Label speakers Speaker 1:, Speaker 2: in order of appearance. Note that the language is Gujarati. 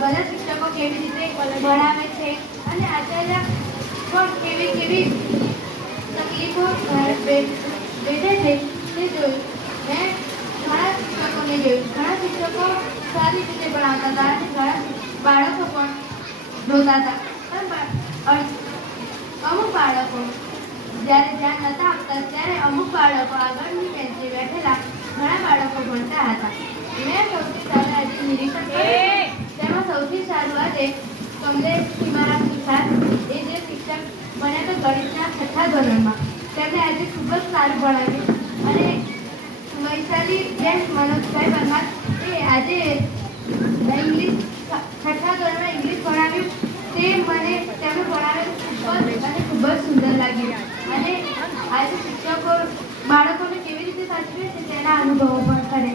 Speaker 1: બધા શિક્ષકો કેવી રીતે ભણાવે છે અને આચાર્ય પણ કેવી કેવી તકલીફો વેઠે છે તે જોયું. મેં ઘણા શિક્ષકોને જોયું. ઘણા શિક્ષકો સારી રીતે ભણાવતા હતા અને ઘણા બાળકો પણ જોતા હતા. પણ અમુક બાળકો જ્યારે ધ્યાન નતા આપતા, ત્યારે અમુક બાળકો આગળની બેન્ચે બેઠેલા ઘણા બાળકો ભણતા હતા મેં સૌથી સારું આજે નિરીક્ષણ કર્યું તેમાં સૌથી સારું આજે કમલેશ મારા સુથાર એ જે શિક્ષક બન્યા તો ગણિતના છઠ્ઠા ધોરણમાં. તેમણે આજે ખૂબ જ સારું ભણાવ્યું. અને વૈશાલી બેન મનોજભાઈ પરમાર એ આજે ઇંગ્લિશ છઠ્ઠા ધોરણમાં ઇંગ્લિશ ભણાવ્યું. તે મને તેમણે ભણાવ્યું ખૂબ જ અને ખૂબ જ સુંદર લાગ્યું. અને આજે શિક્ષકો બાળકોને કેવી રીતે સાચવે છે તેના અનુભવો પણ કર્યા